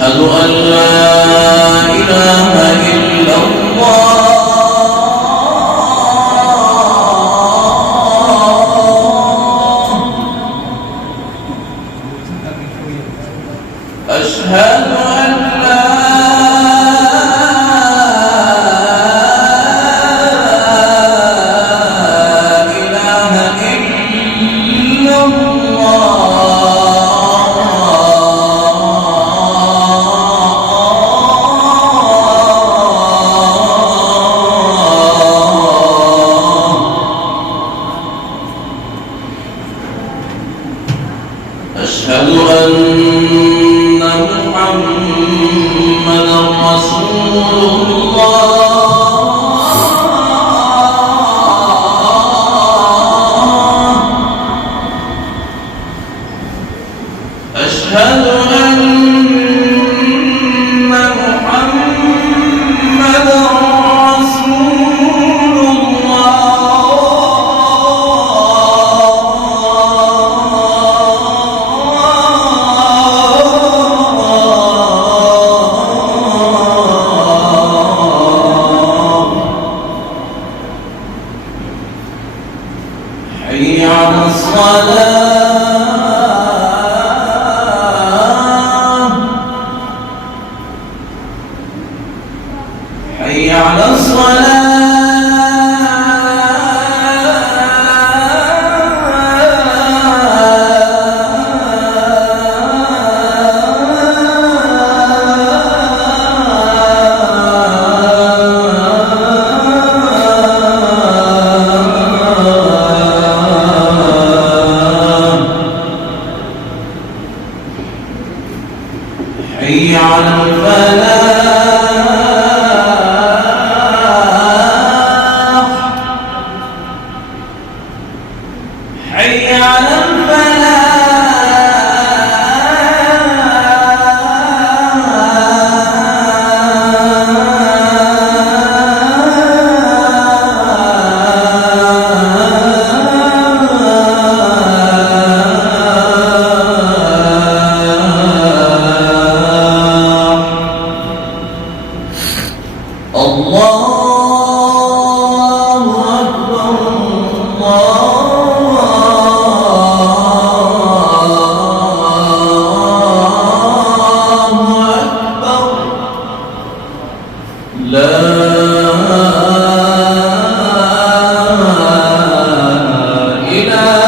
أشهد أن لا إله إلا الله أشهد أن لا إله إلا أشهد أن محمدًا رسول الله أشهد أن محمدًا رسول حي على الصلاة حي على الصلاة حي على الفلاح حي على الله أكبر الله أكبر لا إله